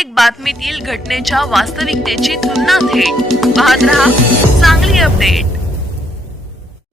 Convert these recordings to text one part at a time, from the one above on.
प्रत्येक बातमीतील घटनेच्या वास्तविकतेची तुलना थेट पाहत रहा चांगली अपडेट।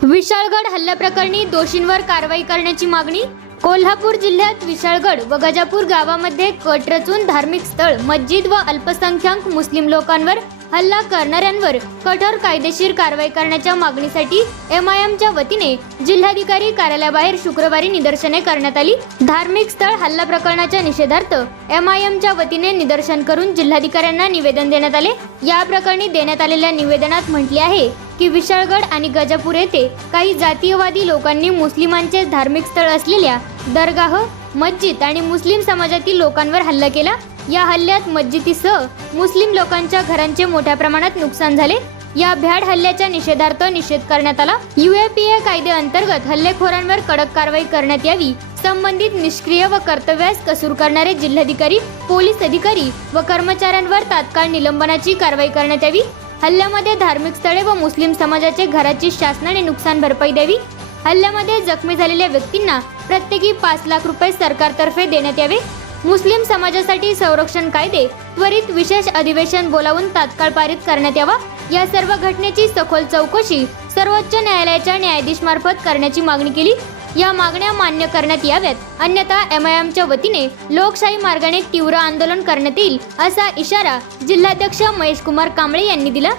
विशाळगड हल्ल्याप्रकरणी दोषींवर कारवाई करण्याची मागणी। कोल्हापूर जिल्ह्यात विशाळगड व गजापूर गावामध्ये कट रचून धार्मिक स्थळ, मस्जिद व अल्पसंख्याक मुस्लिम लोकांवर हल्ला करणाऱ्यांवर कठोर कायदेशीर कारवाई करण्याच्या मागणीसाठी MIMच्या वतीने जिल्हाधिकारी कार्यालयाबाहेर शुक्रवारी निदर्शने करण्यात आली। धार्मिक स्थळ हल्ला प्रकरणाच्या निषेधार्थ MIMच्या वतीने निदर्शन करून जिल्हाधिकाऱ्यांना निवेदन देण्यात आले। या प्रकरणी देण्यात आलेल्या निवेदनात म्हटले आहे की विशाळगड आणि गजापूर येथे काही जातीयवादी लोकांनी मुस्लिमांचे धार्मिक स्थळ असलेल्या दरगाह, मस्जिद आणि मुस्लिम समाजातील लोकांवर हल्ला केला। या हल्ल्यात मस्जिदीसह मुस्लिम लोकांच्या घरांचे मोठ्या प्रमाणात नुकसान झाले। या भ्याड हल्ल्याच्या निषेधार्थ निषेध करण्यात आला। UAPA कायद्याअंतर्गत हल्लेखोरांवर कडक कारवाई करण्यात यावी। संबंधित निष्क्रिय व कर्तव्यास कसूर करणारे जिल्हाधिकारी, पोलीस अधिकारी व कर्मचाऱ्यांवर तात्काळ निलंबनाची कारवाई करण्यात यावी। हल्ल्यामध्ये धार्मिक स्थळे व मुस्लिम समाजाचे घराची शासनाने नुकसान भरपाई द्यावी। हल्ल्यामध्ये जखमी झालेल्या व्यक्तींना प्रत्येकी 5 लाख रुपये सरकारतर्फे देण्यात यावे। मुस्लिम समाजासाठी संरक्षण कायदे त्वरित विशेष अधिवेशन बोलावून तात्काळ पारित करण्यात यावा। या सर्व घटनेची सखोल चौकशी सर्वोच्च न्यायालयाच्या न्यायाधीशामार्फत करण्याची मागणी केली। या मागण्या मान्य करण्यात याव्यात, अन्यथा MIMच्या वतीने लोकशाही मार्गाने तीव्र आंदोलन करण्यात येईल असा इशारा जिल्हाध्यक्ष महेश कुमार कांबळे यांनी दिला।